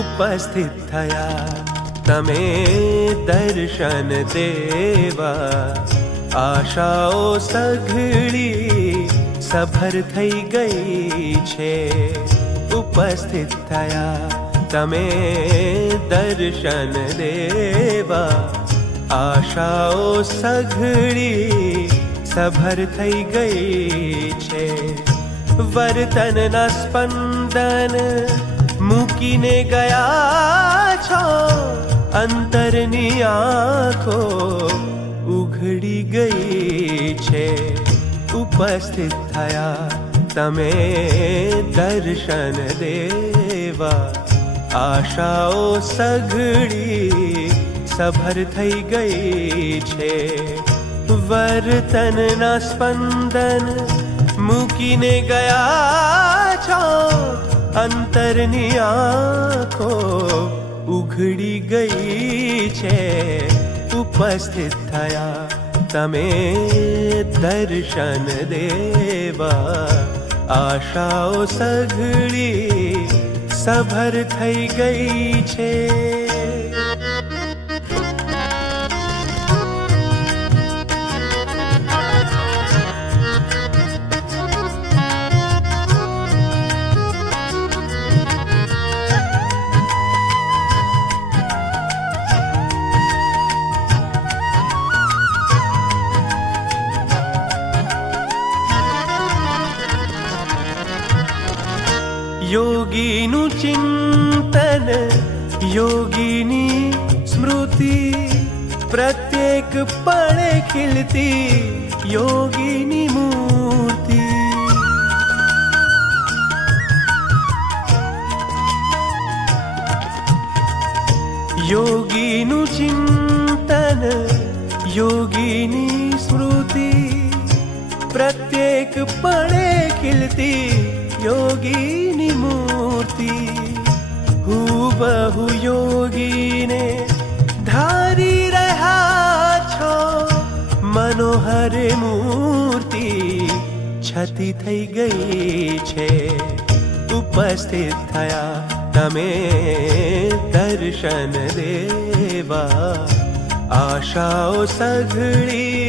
ઉપસ્થિત થયા તમે દર્શન દેવા આશાઓ સઘળી સભર થઈ ગઈ છે ઉપસ્થિત થયા તમે દર્શન દેવા આશાઓ સઘળી સભર થઈ ગઈ છે વર્તનના સ્પંદન મૂકીને ગયા છો અંતરની આંખો ઉઘડી ગઈ છે ઉપસ્થિત થયા તમે દર્શન દેવા આશાઓ સઘળી સભર થઈ ગઈ છે વર્તનના સ્પંદન મૂકીને ગયા છો અંતરની આંખો ઉઘડી ગઈ છે ઉપસ્થિત થયા તમે દર્શન દેવા આશાઓ સઘળી સભર થઈ ગઈ છે યોગીનું ચિંતન યોગીની સ્મૃતિ પ્રત્યેક પળે ખીલતી યોગીની મૂર્તિ યોગીનું ચિંતન યોગીની સ્મૃતિ પ્રત્યેક પળે ખીલતી યોગીની મૂર્તિ હુબહુ યોગીને ધારી રહ્યા છો મનોહર મૂર્તિ છતી થઈ ગઈ છે ઉપસ્થિત થયા તમે દર્શન દેવા આશાઓ સઘળી